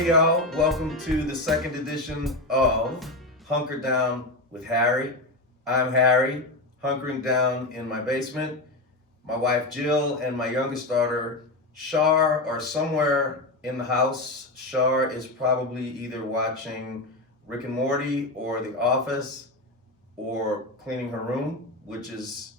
Hey y'all, welcome to the second edition of Hunker Down with Harry. I'm Harry, hunkering down in my basement. My wife Jill and my youngest daughter Shar are somewhere in the house. Shar is probably either watching Rick and Morty or The Office or cleaning her room, which is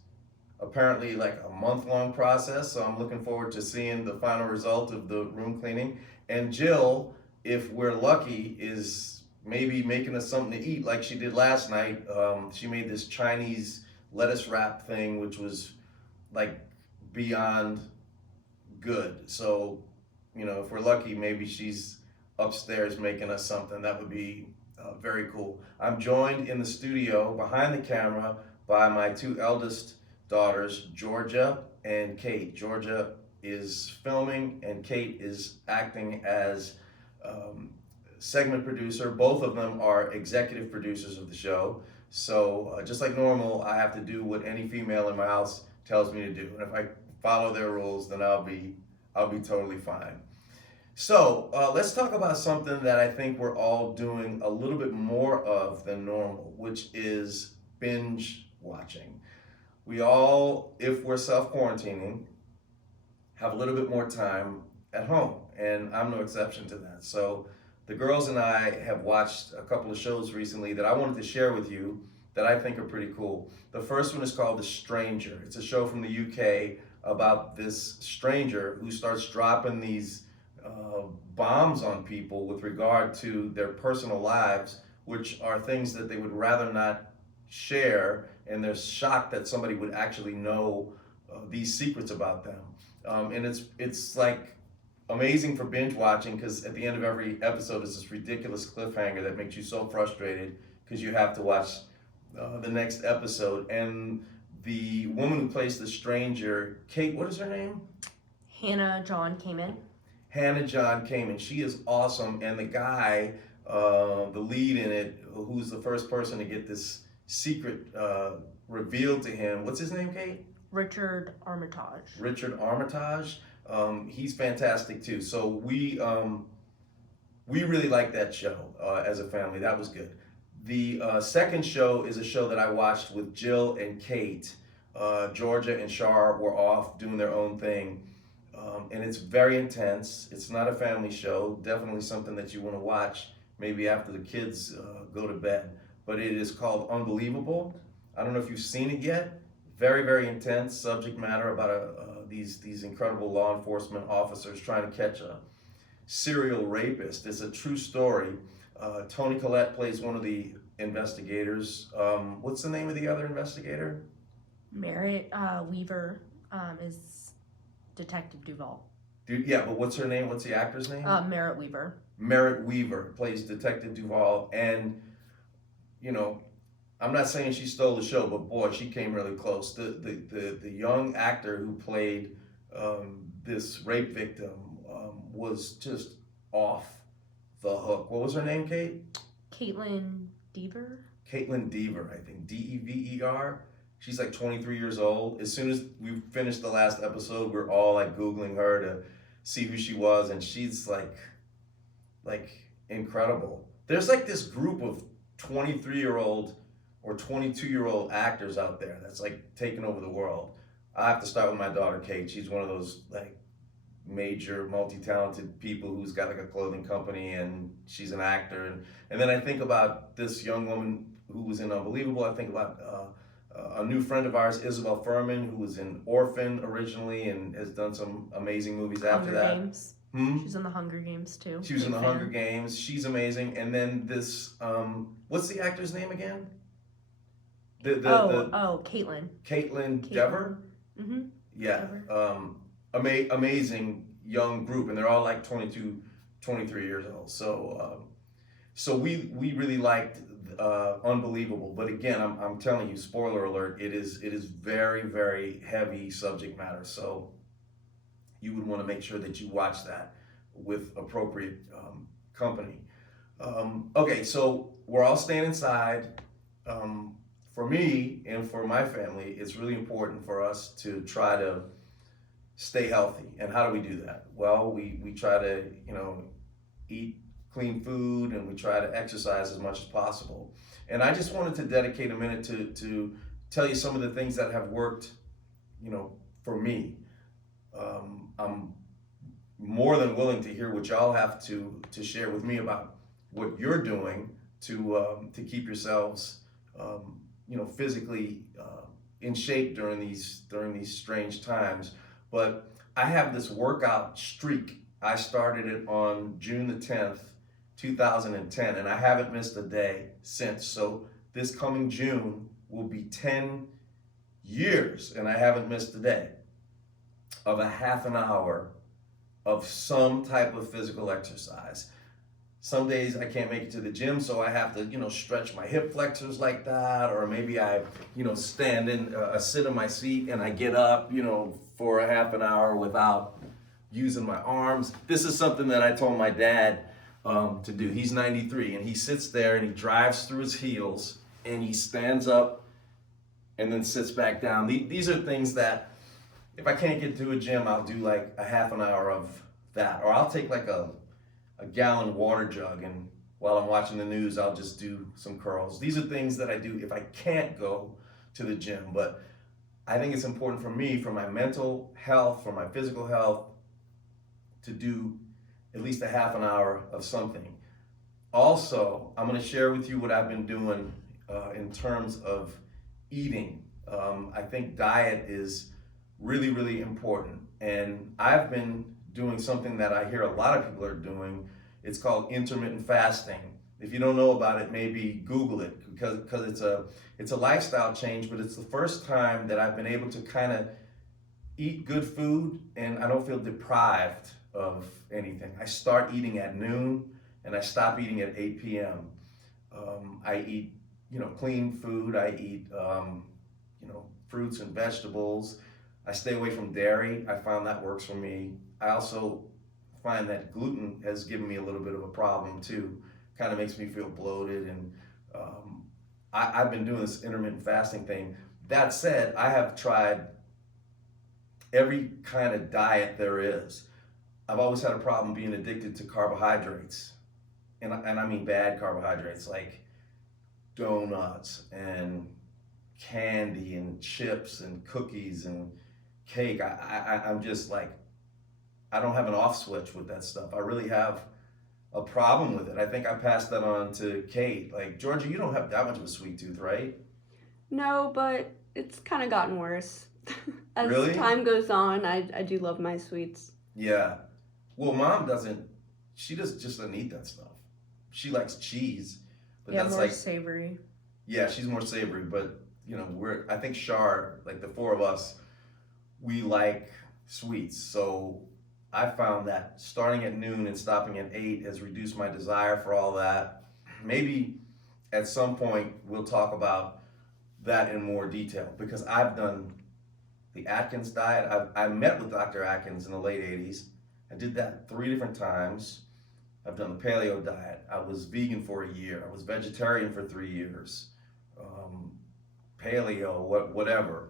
apparently like a month-long process. So I'm looking forward to seeing the final result of the room cleaning. And Jill, if we're lucky, is maybe making us something to eat like she did last night. She made this Chinese lettuce wrap thing, which was like beyond good. So, if we're lucky, maybe she's upstairs making us something. That would be very cool. I'm joined in the studio behind the camera by my two eldest daughters, Georgia and Kate. Georgia is filming and Kate is acting as segment producer. Both of them are executive producers of the show. So just like normal, I have to do what any female in my house tells me to do. And if I follow their rules, then I'll be totally fine. So let's talk about something that I think we're all doing a little bit more of than normal, which is binge watching. We all, if we're self-quarantining, have a little bit more time at home, and I'm no exception to that. So the girls and I have watched a couple of shows recently that I wanted to share with you that I think are pretty cool. The first one is called The Stranger. It's a show from the UK about this stranger who starts dropping these bombs on people with regard to their personal lives, which are things that they would rather not share, and they're shocked that somebody would actually know these secrets about them. And it's like amazing for binge watching, because at the end of every episode is this ridiculous cliffhanger that makes you so frustrated because you have to watch the next episode. And the woman who plays the stranger, Kate, what is her name? Hannah John Kamen. Hannah John Kamen. She is awesome. And the guy, the lead in it, who's the first person to get this secret revealed to him, what's his name, Kate? Richard Armitage. Richard Armitage. He's fantastic too. So we really like that show as a family. That was good. The second show is a show that I watched with Jill and Kate. Georgia and Shar were off doing their own thing. And it's very intense. It's not a family show. Definitely something that you want to watch maybe after the kids go to bed. But it is called Unbelievable. I don't know if you've seen it yet. Very, very intense subject matter about these incredible law enforcement officers trying to catch a serial rapist. It's a true story. Toni Collette plays one of the investigators. What's the name of the other investigator? Merritt Weaver is Detective Duval. Yeah, but what's her name? What's the actor's name? Merritt Weaver. Merritt Weaver plays Detective Duval, and I'm not saying she stole the show, but boy, she came really close. The young actor who played this rape victim was just off the hook. What was her name, Kate? Caitlin Dever. Caitlin Dever, I think. Dever. She's like 23 years old. As soon as we finished the last episode, we're all like Googling her to see who she was, and she's like incredible. There's like this group of 23-year-old or 22-year-old actors out there that's like taking over the world. I have to start with my daughter Kate. She's one of those like major multi-talented people who's got like a clothing company, and she's an actor. And then I think about this young woman who was in Unbelievable. I think about a new friend of ours, Isabel Furman, who was in Orphan originally and has done some amazing movies after Hunger that. Games. She's in the Hunger Games too. She was in the Hunger Games. She's amazing. And then this, what's the actor's name again? Caitlin. Caitlin Dever? Mm-hmm. Yeah. Amazing young group, and they're all like 22, 23 years old. So we really liked Unbelievable. But again, I'm telling you, spoiler alert, it is very, very heavy subject matter. So you would want to make sure that you watch that with appropriate company. Okay, so we're all staying inside. For me and for my family, it's really important for us to try to stay healthy. And how do we do that? Well, we try to, eat clean food, and we try to exercise as much as possible. And I just wanted to dedicate a minute to tell you some of the things that have worked, for me. I'm more than willing to hear what y'all have to share with me about what you're doing to keep yourselves, physically in shape during these strange times. But I have this workout streak. I started it on June the 10th, 2010, and I haven't missed a day since. So this coming June will be 10 years, and I haven't missed a day of a half an hour of some type of physical exercise. Some days I can't make it to the gym, so I have to, stretch my hip flexors like that, or maybe I, stand in, sit in my seat and I get up, for a half an hour without using my arms. This is something that I told my dad to do. He's 93, and he sits there and he drives through his heels and he stands up and then sits back down. These are things that if I can't get to a gym, I'll do like a half an hour of that, or I'll take like a gallon water jug, and while I'm watching the news, I'll just do some curls. These are things that I do if I can't go to the gym, but I think it's important for me, for my mental health, for my physical health, to do at least a half an hour of something. Also, I'm gonna share with you what I've been doing in terms of eating. I think diet is really, really important, and I've been doing something that I hear a lot of people are doing. It's called intermittent fasting. If you don't know about it, maybe Google it, because it's a lifestyle change, but it's the first time that I've been able to kind of eat good food and I don't feel deprived of anything. I start eating at noon and I stop eating at 8 p.m. I eat, clean food. I eat, fruits and vegetables. I stay away from dairy. I found that works for me. I also find that gluten has given me a little bit of a problem too. Kind of makes me feel bloated, and I've been doing this intermittent fasting thing. That said, I have tried every kind of diet there is. I've always had a problem being addicted to carbohydrates, and I mean bad carbohydrates like donuts and candy and chips and cookies and cake. I'm just like, I don't have an off switch with that stuff. I really have a problem with it. I think I passed that on to Kate. Like, Georgia, you don't have that much of a sweet tooth, right? No, but it's kind of gotten worse. As Really? time goes on, I do love my sweets. Yeah. Well, Mom doesn't. She just doesn't eat that stuff. She likes cheese, but Yeah, that's more like, savory. yeah, she's more savory. But I think Shar, like the four of us, we like sweets. So I found that starting at noon and stopping at 8 has reduced my desire for all that. Maybe at some point we'll talk about that in more detail, because I've done the Atkins diet. I met with Dr. Atkins in the late 80s. I did that 3 different times. I've done the paleo diet. I was vegan for a year. I was vegetarian for 3 years. Paleo, whatever.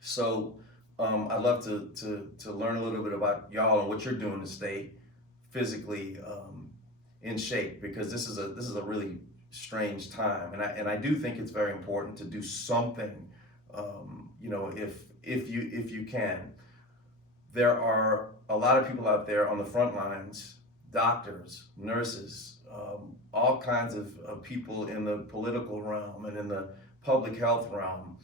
So I'd love to learn a little bit about y'all and what you're doing to stay physically in shape, because this is a really strange time, and I do think it's very important to do something. If you can. There are a lot of people out there on the front lines, doctors, nurses, all kinds of people in the political realm and in the public health realm,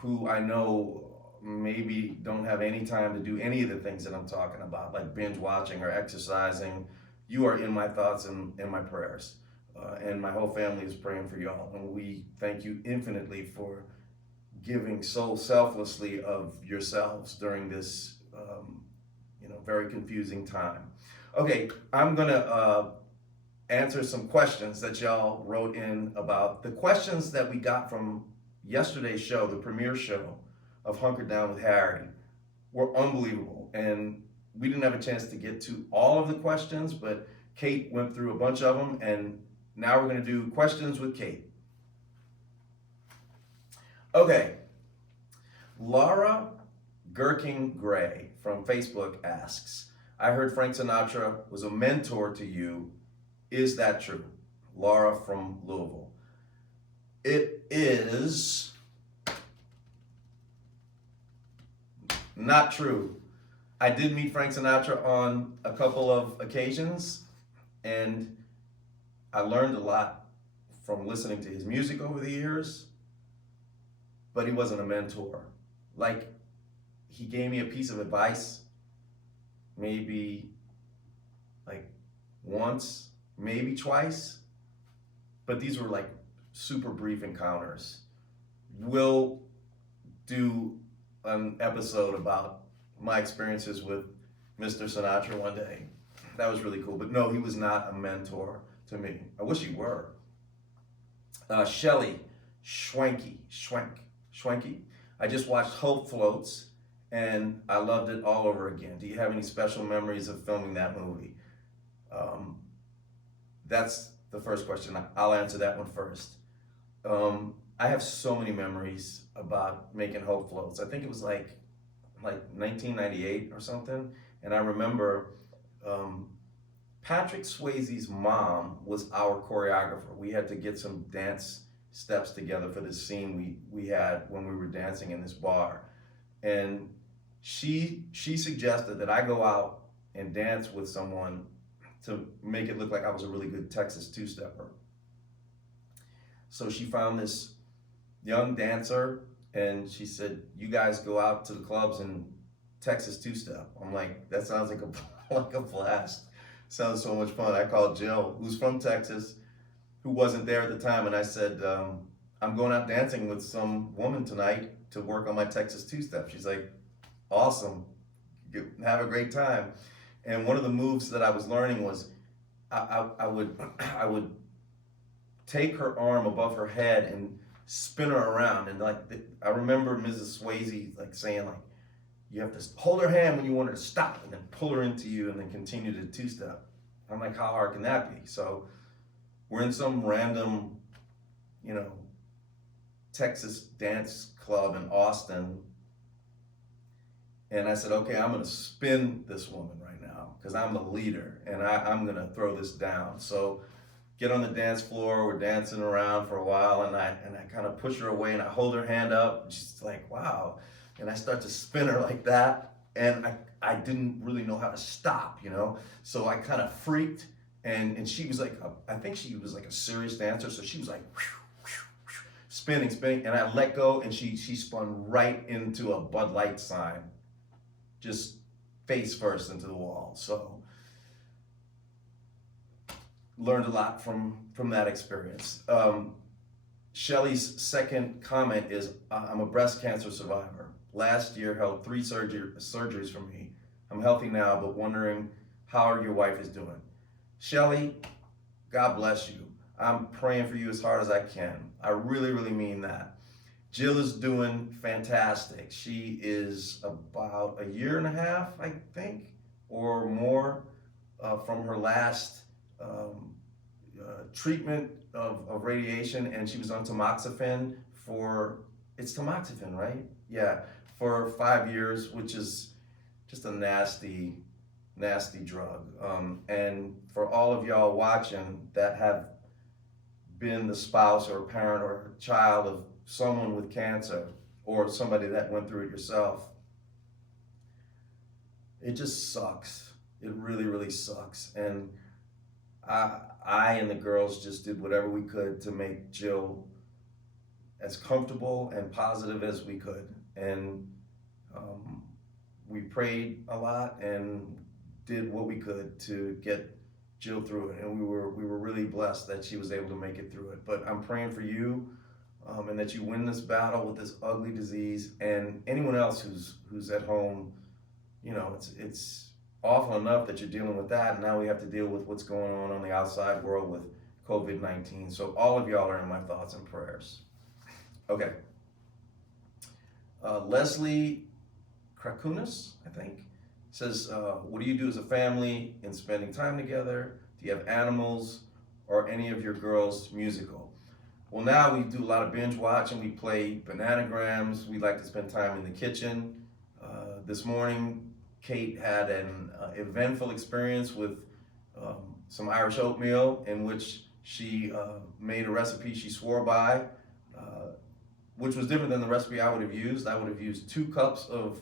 who I know maybe don't have any time to do any of the things that I'm talking about, like binge watching or exercising. You are in my thoughts and in my prayers, and my whole family is praying for y'all, and we thank you infinitely for giving so selflessly of yourselves during this very confusing time. Okay, I'm gonna answer some questions that y'all wrote in about the questions that we got from yesterday's show, the premiere show of Hunker Down with Harry. Were unbelievable, and we didn't have a chance to get to all of the questions, but Kate went through a bunch of them, and now we're gonna do questions with Kate. Okay, Laura Gherkin Gray from Facebook asks, I heard Frank Sinatra was a mentor to you. Is that true? Laura from Louisville. It is not true. I did meet Frank Sinatra on a couple of occasions, and I learned a lot from listening to his music over the years, but he wasn't a mentor. Like, he gave me a piece of advice, maybe like once, maybe twice, but these were like super brief encounters. We'll do an episode about my experiences with Mr. Sinatra one day. That was really cool. But no, he was not a mentor to me. I wish he were. Shelly Schwenky. I just watched Hope Floats and I loved it all over again. Do you have any special memories of filming that movie? That's the first question. I'll answer that one first. I have so many memories about making Hope Floats. I think it was like 1998 or something. And I remember Patrick Swayze's mom was our choreographer. We had to get some dance steps together for this scene we had when we were dancing in this bar. And she suggested that I go out and dance with someone to make it look like I was a really good Texas two-stepper. So she found this young dancer and she said, you guys go out to the clubs and Texas two-step. I'm like, that sounds like a blast. Sounds so much fun. I called Jill, who's from Texas, who wasn't there at the time, and I said, I'm going out dancing with some woman tonight to work on my Texas two-step. She's like, awesome, have a great time. And one of the moves that I was learning was I would take her arm above her head and spin her around. And like I remember Mrs. Swayze like saying like, you have to hold her hand when you want her to stop and then pull her into you and then continue to two-step. I'm like, how hard can that be? So we're in some random, Texas dance club in Austin. And I said, okay, I'm gonna spin this woman right now because I'm the leader and I'm gonna throw this down. So get on the dance floor, we're dancing around for a while and I kind of push her away and I hold her hand up and she's like, wow. And I start to spin her like that and I didn't really know how to stop, So I kind of freaked and she was like, I think she was like a serious dancer. So she was like, spinning, and I let go and she spun right into a Bud Light sign. Just face first into the wall. So learned a lot from that experience. Shelly's second comment is, I'm a breast cancer survivor. Last year held 3 surgeries for me. I'm healthy now, but wondering how your wife is doing. Shelly, God bless you. I'm praying for you as hard as I can. I really, really mean that. Jill is doing fantastic. She is about 1.5 years, I think, or more from her last treatment of radiation, and she was on tamoxifen it's tamoxifen, right? Yeah, for 5 years, which is just a nasty, nasty drug. And for all of y'all watching that have been the spouse or a parent or a child of someone with cancer or somebody that went through it yourself, it just sucks. It really, really sucks. And I and the girls just did whatever we could to make Jill as comfortable and positive as we could. And we prayed a lot and did what we could to get Jill through it. And we were really blessed that she was able to make it through it. But I'm praying for you and that you win this battle with this ugly disease. And anyone else who's at home, it's awful enough that you're dealing with that, and now we have to deal with what's going on the outside world with COVID-19. So all of y'all are in my thoughts and prayers. Okay. Leslie Krakunas, I think, says, what do you do as a family in spending time together? Do you have animals or any of your girls musical? Well, now we do a lot of binge watching. We play bananagrams. We like to spend time in the kitchen. This morning, Kate had an eventful experience with some Irish oatmeal in which she made a recipe she swore by, which was different than the recipe I would have used. I would have used 2 cups of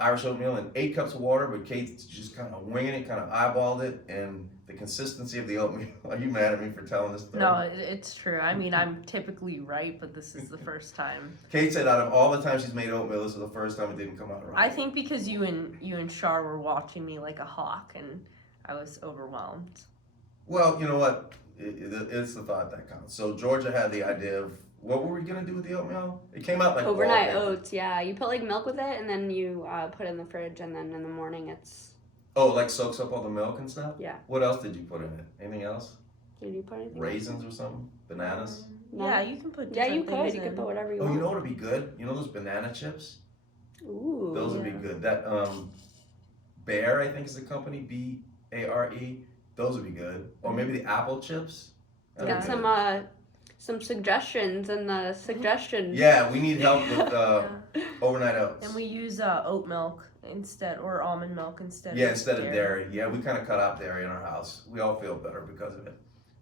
Irish oatmeal and 8 cups of water, but Kate just kind of winging it, kind of eyeballed it, and the consistency of the oatmeal. Are you mad at me for telling this story? No, it's true. I mean, I'm typically right, but this is the first time. Kate said out of all the times she's made oatmeal, this is the first time it didn't come out right. I think because you and Shar were watching me like a hawk, and I was overwhelmed. Well, you know what? It's the thought that counts. So Georgia had the idea of what were we gonna do with the oatmeal? It came out like Overnight wallpaper. oats, yeah. You put like milk with it, and then you put it in the fridge, and then in the morning it's. Oh, like soaks up all the milk and stuff? Yeah. What else did you put in it? Anything else? Did you put anything? Raisins or something? Bananas? No. Yeah, you can put. Yeah, you different things could. You could in. put whatever you Oh, want. you know what would be good? You know those banana chips? Ooh. Those would be Yeah. good. That Bear, I think is the company, BARE. Those would be good. Or maybe the apple chips. That'd Got be some good. some suggestions in the suggestions. Yeah, we need help with Yeah. overnight oats. And we use oat milk instead, or almond milk instead. Yeah, instead of dairy. Yeah, we kind of cut out dairy in our house. We all feel better because of it.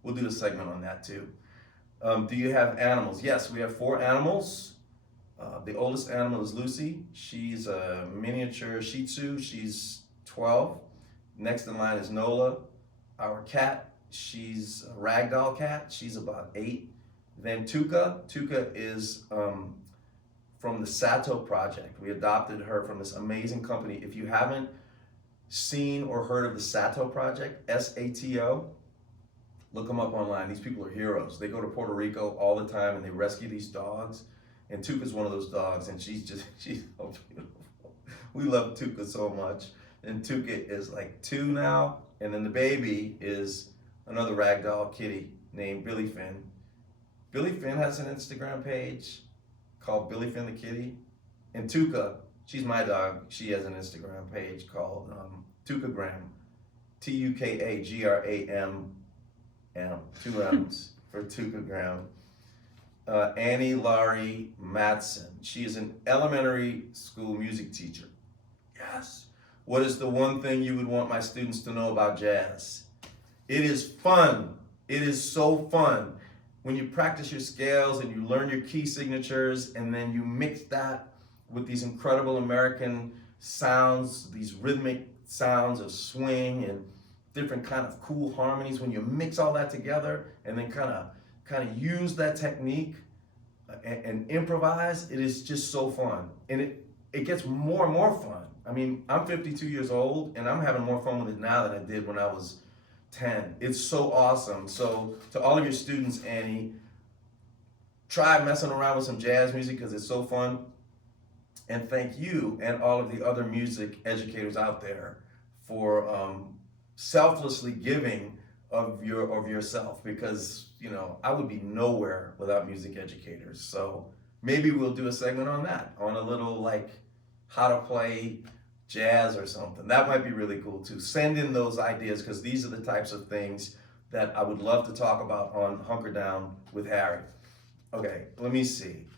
We'll do a segment on that too. Do you have animals? Yes, we have 4 animals. The oldest animal is Lucy. She's a miniature Shih Tzu. She's 12. Next in line is Nola, our cat. She's a ragdoll cat. She's about 8. Then Tuca. Tuca is from the Sato Project. We adopted her from this amazing company. If you haven't seen or heard of the Sato Project, SATO, look them up online. These people are heroes. They go to Puerto Rico all the time and they rescue these dogs. And Tuca's one of those dogs, and she's so beautiful. We love Tuca so much. And Tuca is like 2 now, and then the baby is another ragdoll kitty named Billy Finn. Billy Finn has an Instagram page called Billy Finn the Kitty. And Tuca, she's my dog, she has an Instagram page called Tucagram. Tukagram. 2 M's for Tucagram. Annie Laurie Matson. She is an elementary school music teacher. Yes. What is the one thing you would want my students to know about jazz? It is fun. It is so fun. When you practice your scales and you learn your key signatures and then you mix that with these incredible American sounds, these rhythmic sounds of swing and different kind of cool harmonies, when you mix all that together and then kind of use that technique and improvise, it is just so fun. And it gets more and more fun. I mean, I'm 52 years old and I'm having more fun with it now than I did when I was 10. It's so awesome. So to all of your students, Annie, try messing around with some jazz music because it's so fun. And thank you and all of the other music educators out there for selflessly giving of yourself, because I would be nowhere without music educators. So maybe we'll do a segment on that, on a little like how to play jazz or something. That might be really cool too. Send in those ideas, because these are the types of things that I would love to talk about on Hunker Down with Harry. Okay, let me see.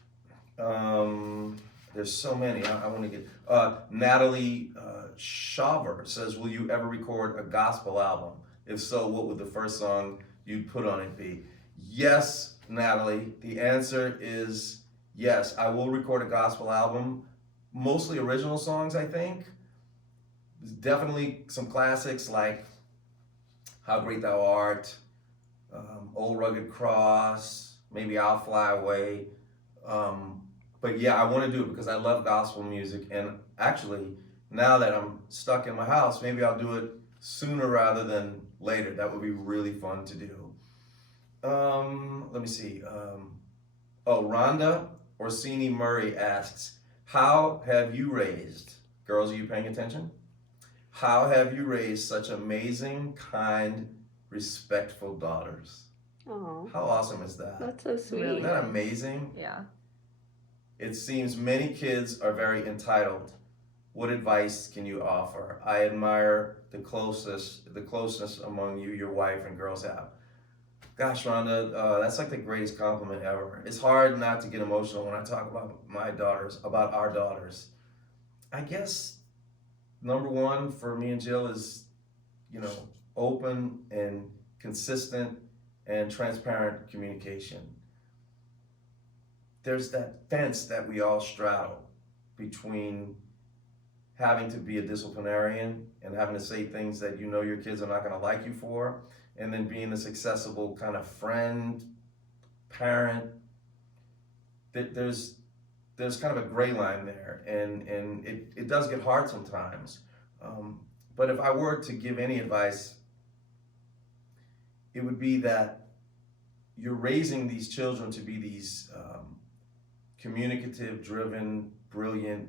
There's so many. I want to get Natalie Shaver says, will you ever record a gospel album? If so, what would the first song you'd put on it be? Yes, Natalie. The answer is yes. I will record a gospel album. Mostly original songs, I think. There's definitely some classics like How Great Thou Art, Old Rugged Cross, maybe I'll Fly Away. But yeah, I want to do it because I love gospel music. And actually, now that I'm stuck in my house, maybe I'll do it sooner rather than later. That would be really fun to do. Let me see. Rhonda Orsini Murray asks, how have you raised, girls, are you paying attention? How have you raised such amazing, kind, respectful daughters? Oh, How awesome is that? that's so sweet. Really? Isn't that amazing? Yeah. It seems many kids are very entitled. What advice can you offer? I admire the closeness among you, your wife, and girls have. Gosh, Rhonda, that's like the greatest compliment ever. It's hard not to get emotional when I talk about my daughters, about our daughters. I guess number one for me and Jill is, open and consistent and transparent communication. There's that fence that we all straddle between having to be a disciplinarian and having to say things that your kids are not going to like you for, and then being this accessible kind of friend, parent. There's kind of a gray line there, and it does get hard sometimes. But if I were to give any advice, it would be that you're raising these children to be these communicative, driven, brilliant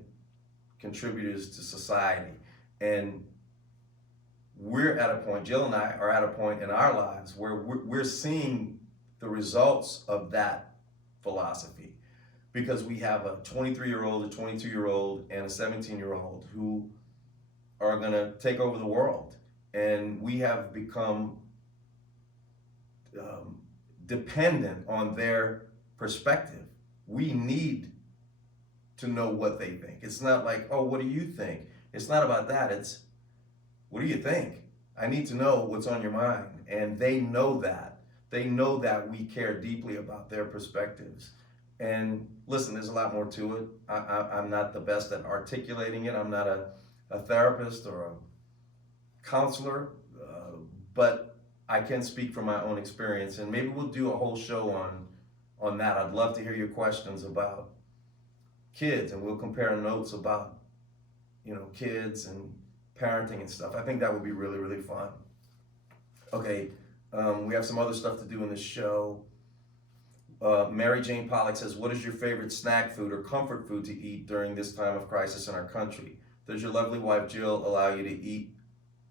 contributors to society. And we're at a point, Jill and I are at a point in our lives where we're seeing the results of that philosophy, because we have a 23-year-old, a 22-year-old, and a 17-year-old who are going to take over the world. And we have become dependent on their perspective. We need to know what they think. It's not like, oh, what do you think? It's not about that. It's, what do you think? I need to know what's on your mind. And they know that. They know that we care deeply about their perspectives. And listen, there's a lot more to it. I'm not the best at articulating it. I'm not a therapist or a counselor, but I can speak from my own experience. And maybe we'll do a whole show on that. I'd love to hear your questions about kids, and we'll compare notes about, kids and parenting and stuff. I think that would be really, really fun. Okay, we have some other stuff to do in this show. Mary Jane Pollock says, what is your favorite snack food or comfort food to eat during this time of crisis in our country? Does your lovely wife Jill allow you to eat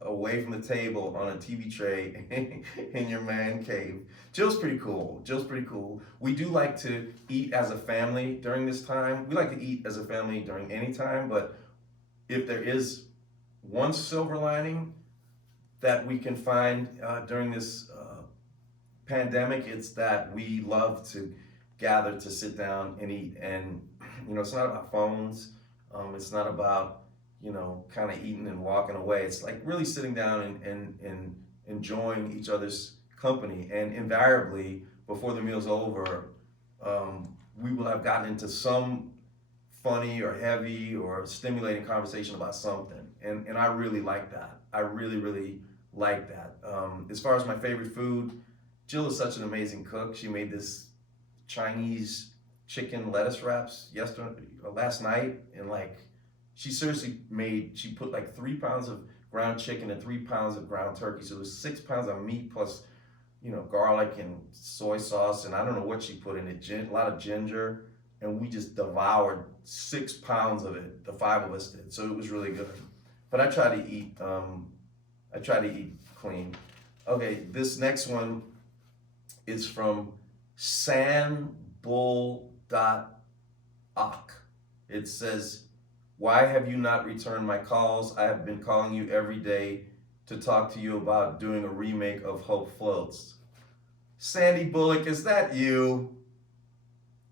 away from the table on a TV tray in your man cave? Jill's pretty cool. We do like to eat as a family during this time. We like to eat as a family during any time, but if there is one silver lining that we can find during this pandemic, it's that we love to gather to sit down and eat. And it's not about phones. It's not about kind of eating and walking away. It's like really sitting down and enjoying each other's company. And invariably, before the meal's over, we will have gotten into some funny or heavy or stimulating conversation about something. And I really like that. I really, really like that. As far as my favorite food, Jill is such an amazing cook. She made this Chinese chicken lettuce wraps last night, and she seriously she put 3 pounds of ground chicken and 3 pounds of ground turkey. So it was 6 pounds of meat plus, garlic and soy sauce. And I don't know what she put in it, a lot of ginger. And we just devoured 6 pounds of it, the 5 of us did. So it was really good. But I try to eat clean. Okay, this next one is from sanbull.ock. It says, why have you not returned my calls? I have been calling you every day to talk to you about doing a remake of Hope Floats. Sandy Bullock, is that you?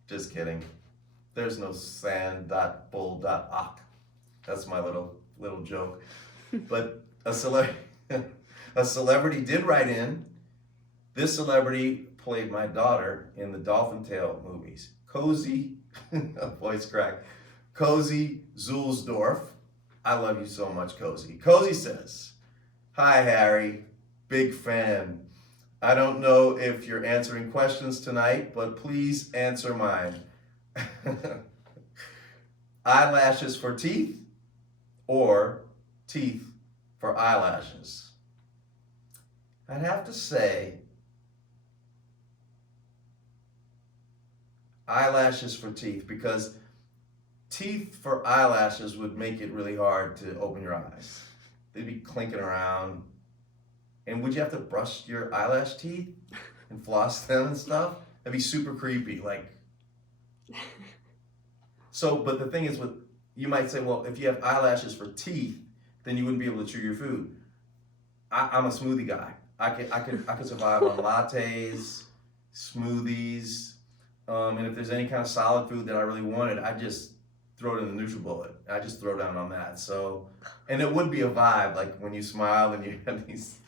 Just kidding. There's no san.bull.ock. That's my little joke. But a celebrity did write in. This celebrity played my daughter in the Dolphin Tale movies. Cozy, voice crack. Cozy Zulsdorf. I love you so much, Cozy. Cozy says, hi, Harry. Big fan. I don't know if you're answering questions tonight, but please answer mine. Eyelashes for teeth or teeth for eyelashes? I'd have to say eyelashes for teeth, because teeth for eyelashes would make it really hard to open your eyes. They'd be clinking around. And would you have to brush your eyelash teeth and floss them and stuff? That'd be super creepy. So, but the thing is, you might say, well, if you have eyelashes for teeth, then you wouldn't be able to chew your food. I'm a smoothie guy. I could survive on lattes, smoothies, and if there's any kind of solid food that I really wanted, throw it in the NutriBullet. I just throw down on that. So, and it would be a vibe, like when you smile and you have these,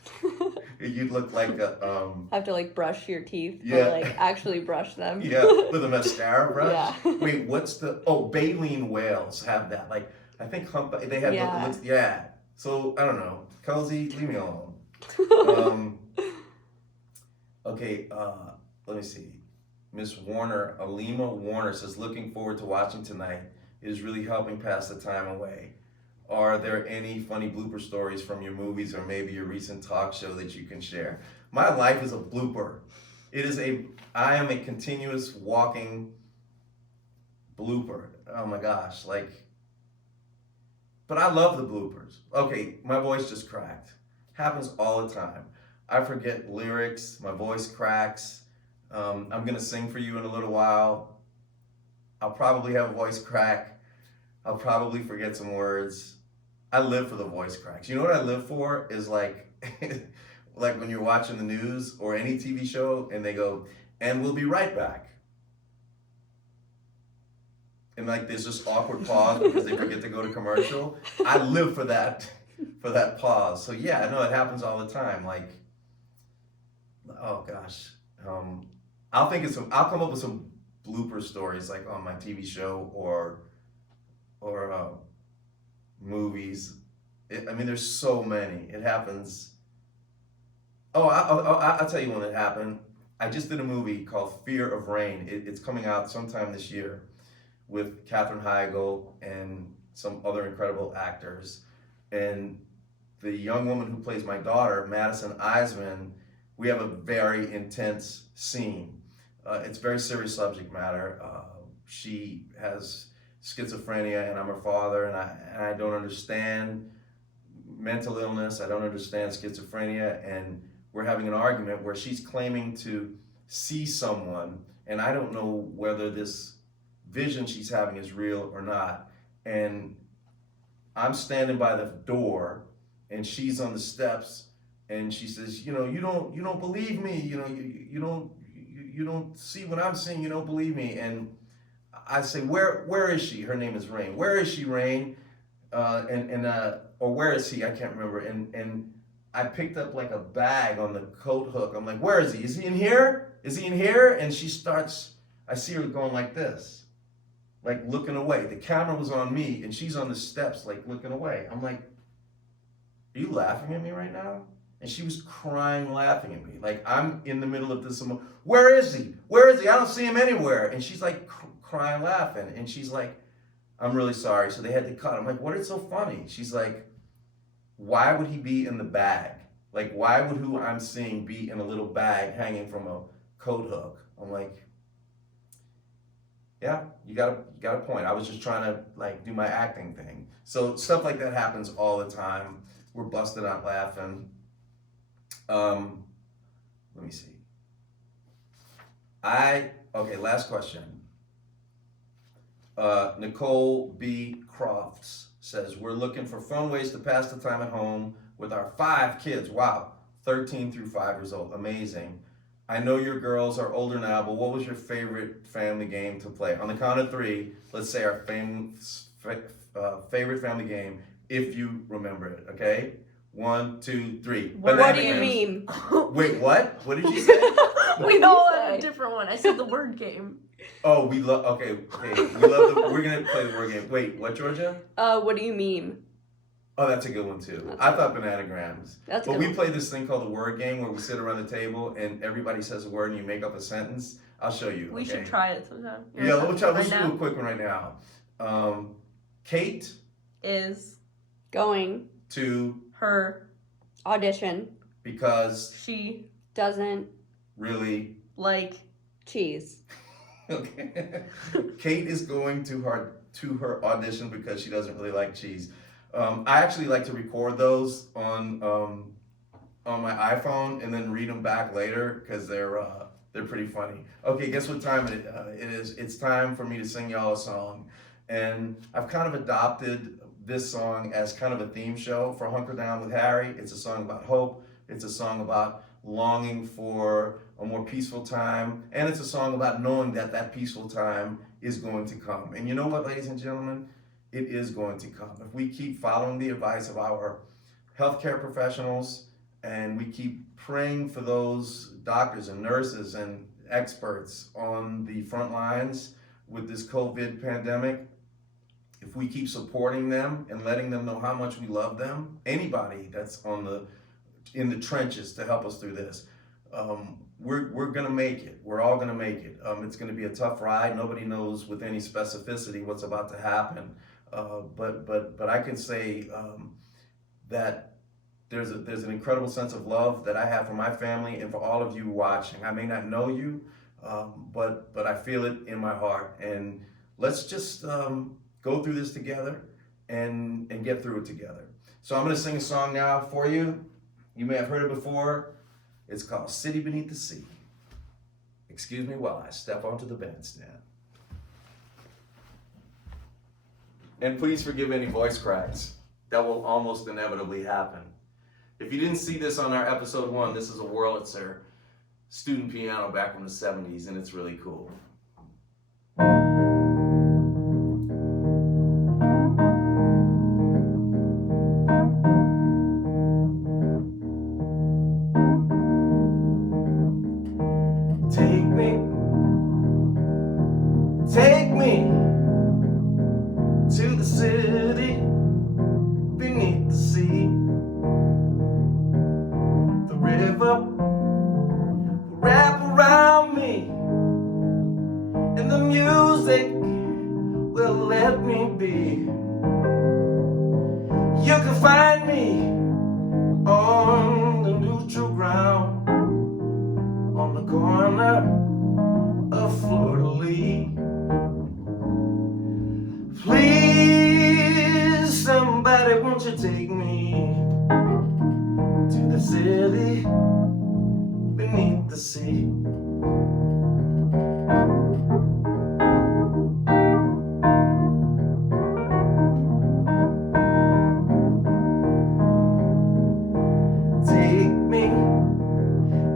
you'd look like a, Have to like brush your teeth, Yeah. or like actually brush them. yeah, with a mascara brush. Yeah. Wait, what's the, baleen whales have that. Like, I think they have Yeah. yeah. So, I don't know. Cozy, leave me alone. Okay, let me see. Miss Warner, Alima Warner says, looking forward to watching tonight. It is really helping pass the time away. Are there any funny blooper stories from your movies or maybe your recent talk show that you can share? My life is a blooper. I am a continuous walking blooper. Oh my gosh, but I love the bloopers. Okay, my voice just cracked. Happens all the time. I forget lyrics, my voice cracks. I'm gonna sing for you in a little while. I'll probably have a voice crack. I'll probably forget some words. I live for the voice cracks. You know what I live for is like when you're watching the news or any TV show and they go, and we'll be right back. And like there's just awkward pause because they forget to go to commercial. I live for that pause. So yeah, I know it happens all the time. Like, oh gosh. I'll come up with some blooper stories like on my TV show or movies. I mean, there's so many. It happens. Oh, I'll tell you when it happened. I just did a movie called Fear of Rain. It's coming out sometime this year with Katherine Heigl and some other incredible actors. And the young woman who plays my daughter, Madison Eisman, we have a very intense scene. It's very serious subject matter. She has schizophrenia and I'm her father, and I don't understand mental illness. I don't understand schizophrenia, and we're having an argument where she's claiming to see someone, and I don't know whether this vision she's having is real or not. And I'm standing by the door, and she's on the steps, and she says, you don't believe me. You don't see what I'm seeing. You don't believe me. And I say, where is she? Her name is Rain. Where is she, Rain? Or where is he? I can't remember. And I picked up like a bag on the coat hook. I'm like, where is he? Is he in here? Is he in here? And I see her going like this, like looking away. The camera was on me and she's on the steps, like looking away. I'm like, are you laughing at me right now? And she was crying, laughing at me. Like I'm in the middle of this. Where is he? Where is he? I don't see him anywhere. And she's like crying, laughing. And she's like, I'm really sorry. So they had to cut. I'm like, what is so funny? She's like, why would he be in the bag? Like, why would who I'm seeing be in a little bag hanging from a coat hook? I'm like, yeah, you got a point. I was just trying to like do my acting thing. So stuff like that happens all the time. We're busting out laughing. Let me see. Okay, last question. Nicole B. Crofts says, we're looking for fun ways to pass the time at home with our 5 kids. Wow, 13 through 5 years old. Amazing. I know your girls are older now, but what was your favorite family game to play? On the count of 3, let's say our favorite family game, if you remember it, okay? 1, 2, 3. What do you mean? Wait, what? What did you say? We all had a different one. I said the word game. Oh, we love. Okay. We're gonna play the word game. Wait, what, Georgia? What do you mean? Oh, that's a good one too. That's I thought bananagrams. That's but good we one. play this thing called the word game where we sit around the table and everybody says a word and you make up a sentence. I'll show you. We should try it sometime. Yeah, let's do now? a quick one right now. Kate Is to her audition because she doesn't really like cheese. Okay. Kate is going to her audition because she doesn't really like cheese. I actually like to record those on my iPhone and then read them back later because they're pretty funny. Okay, guess what time it is? It's time for me to sing y'all a song, and I've kind of adopted this song as kind of a theme show for Hunker Down with Harry. It's a song about hope. It's a song about longing for a more peaceful time. And it's a song about knowing that that peaceful time is going to come. And you know what, ladies and gentlemen? It is going to come. If we keep following the advice of our healthcare professionals and we keep praying for those doctors and nurses and experts on the front lines with this COVID pandemic, if we keep supporting them and letting them know how much we love them, anybody that's in the trenches to help us through this, we're gonna make it. We're all gonna make it. It's gonna be a tough ride. Nobody knows with any specificity what's about to happen. But I can say that there's an incredible sense of love that I have for my family and for all of you watching. I may not know you, but I feel it in my heart. And let's just go through this together and get through it together. So I'm gonna sing a song now for you. You may have heard it before. It's called City Beneath the Sea. Excuse me while I step onto the bandstand. And please forgive any voice cracks. That will almost inevitably happen. If you didn't see this on our episode 1, this is a Wurlitzer student piano back from the 70s, and it's really cool. Take me to the city beneath the sea. The river will wrap around me, and the music will let me be. You can find me on the neutral ground, on the corner of Fleur-de-Lis. Please, somebody, won't you take me to the city beneath the sea? Take me,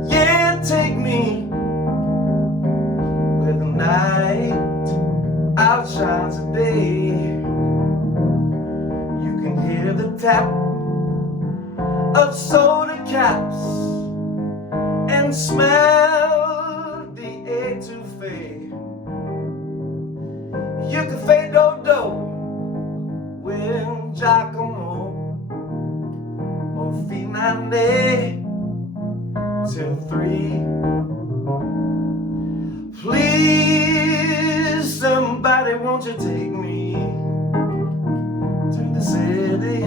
yeah, take me where the night outshines the day. You can hear the tap of soda caps and smell the etouffee. You can fade do-do with Giacomo or Finale till 3. Please, somebody, won't you take me to the city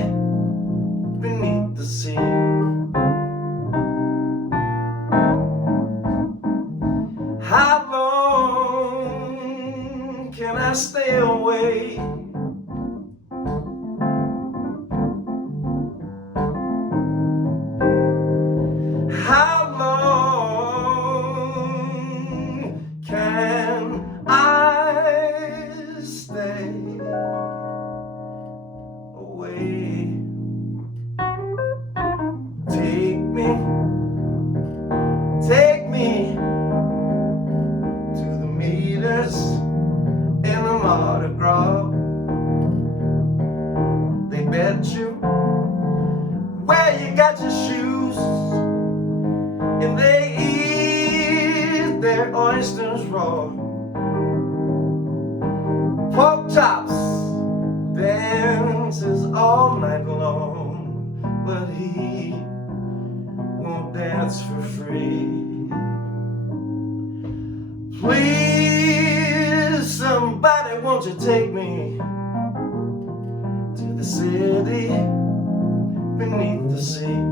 beneath the sea? How long can I stay away? How long can I stay away? Take me to the meters in the Mardi Gras. They bet you where you got your shoes, and they eat their oysters raw. Pork chops dances all night long, but he won't dance for free. Please, somebody, won't you take me to the city beneath the sea?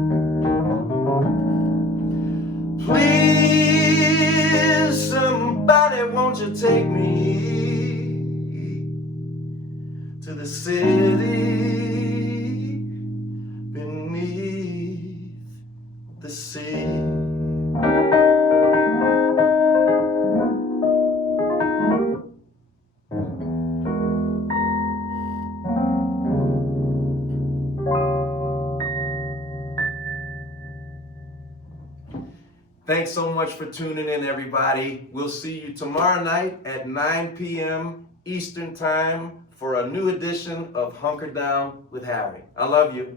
Please, somebody, won't you take me to the city beneath the sea? Thanks so much for tuning in, everybody. We'll see you tomorrow night at 9 p.m. Eastern Time for a new edition of Hunker Down with Harry. I love you.